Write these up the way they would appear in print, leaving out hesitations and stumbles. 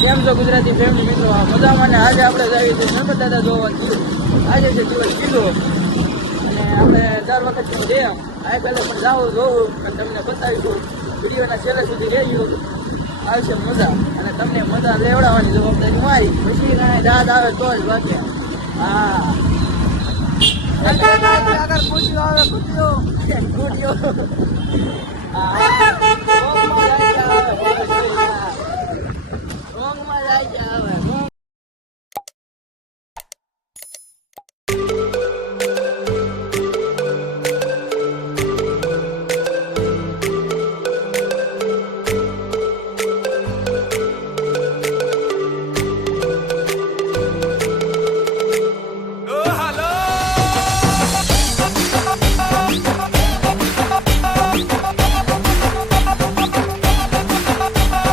કેમ છો ગુજરાતી ફેમિલી મિત્રો? મજામાં ને આજે આપણે જઈએ છીએ નર્મદ દાદા જોવા. આજે છે દિવસ કીધો અને આપણે 4 વખત ડેમ આ પહેલાં પણ જોવું અને તમને બતાવીશું. વિડીયોના છેલ્લે સુધી રહેજો, આવશે મજા અને તમને મજા લેવડાવવાની જવાબદારી મારી. પછી કાંઈ દાદ આવે તો જ વાંચે. હા આગળ ખુશીઓ આવે, ખુશીઓ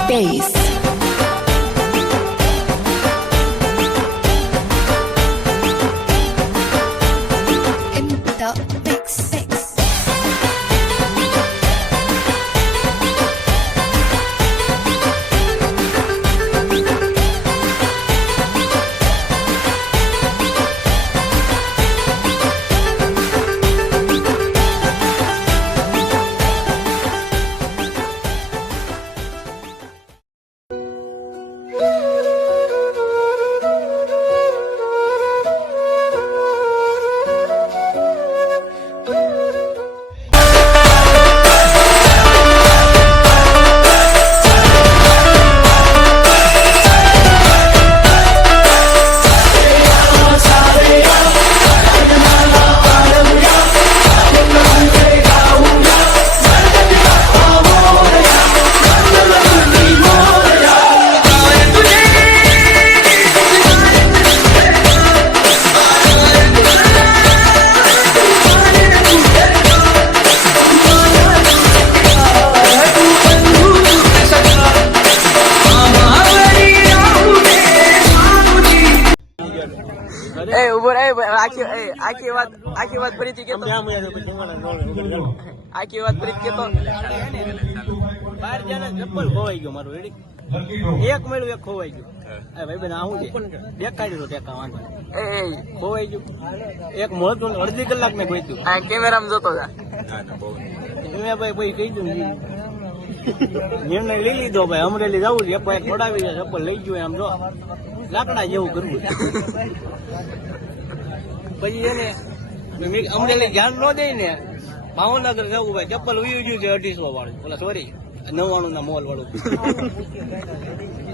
Bass. In the mix. આખી વાત ફરીથી કેતો, આખી વાત ફરીથી કેતો. બહાર જાને ચપ્પલ ખોવાઈ ગયો મારું. રેડી એક મેળું એક ખોવાઈ ગયું. ભાઈ બેન આવું છે દેખાડી દો ટેકા વાંધો ખોવાઈ ગયું. એક મળતું અડધી કલાક મેં ગોઈતું. આ કેમેરામાં જોતો હતા મેં ભાઈ ભાઈ કહી દઉં નિર્ણય લઈ લીધો. ભાઈ અમરેલી જવું છે. એક પડાવી જાય ચપ્પલ લઈ ગયું. આમ જો લાકડા જેવું કરવું. પછી એને અમરેલી ધ્યાન ન દઈ ને ભાવનગર જવું. ભાઈ ચપ્પલ ઉયું ગયું છે 250 વાળું. ઓલા સોરી 99 ના મોલ વાળું.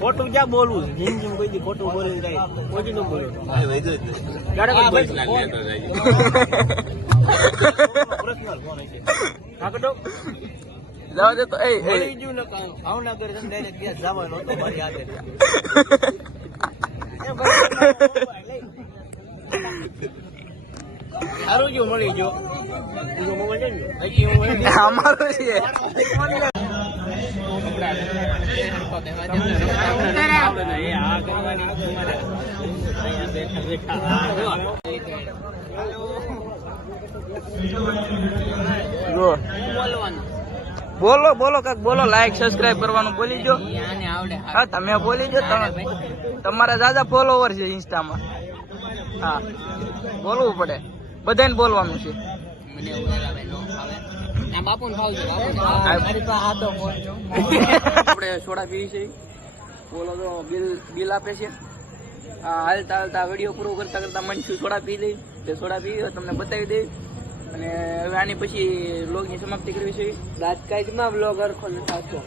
ખોટું ક્યાં બોલવું? જિંદગી કોઈ દી ખોટું બોલી જાય કોઈ નું બોલ્યો પર્સનલ ફોન છે કાકડો જવા દે તો. ભાવનગર ડાયરેક્ટ ગેસ જવાનો હતો મારી હાથે. સારું જો મળી ગયો. અમારો છે બોલો બોલો કાક બોલો. લાઈક સબસ્ક્રાઇબ કરવાનું બોલી જો. હા તમે બોલી જો. તમારા દાદા ફોલોવર છે ઇન્સ્ટામાં. હા બોલવું પડે, બધાને બોલવાનું છે. આપણે સોડા પીવી છે. બોલો તો બિલ આપે છે. હાલતા હાલતા વિડીયો પૂરો કરતા કરતા મનસું સોડા પી લઈ. તે સોડા પી તમને બતાવી દઈ અને હવે આની પછી વ્લોગની સમાપ્તિ કરવી છે. રાજકાજમાં વ્લોગ અરખો ન થતો.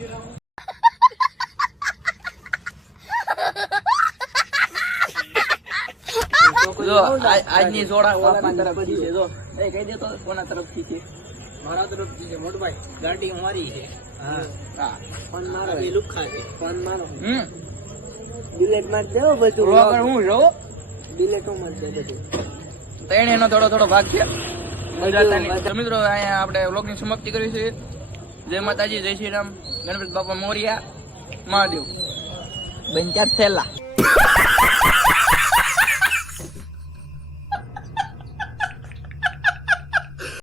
આજની સોડા તરફથી છે. જો કહી દે તો કોના તરફથી છે? મારા તરફથી છે મોટભાઈ. ગાડી મારી છે. હા ફોન મારો લુખા છે. ફોન મારો ડિલેટ માર દેવો બધું. હું જો ડિલેટ માર દે બધું. ત્રણ એનો થોડો થોડો ભાગ છે. મિત્રો અહીંયા આપણે વ્લોગની સમાપ્તિ કરવી છે. જય માતાજી, જય શ્રી રામ, ગણપતિ બાપા મોરિયા, મહાદેવ. 50 થેલા.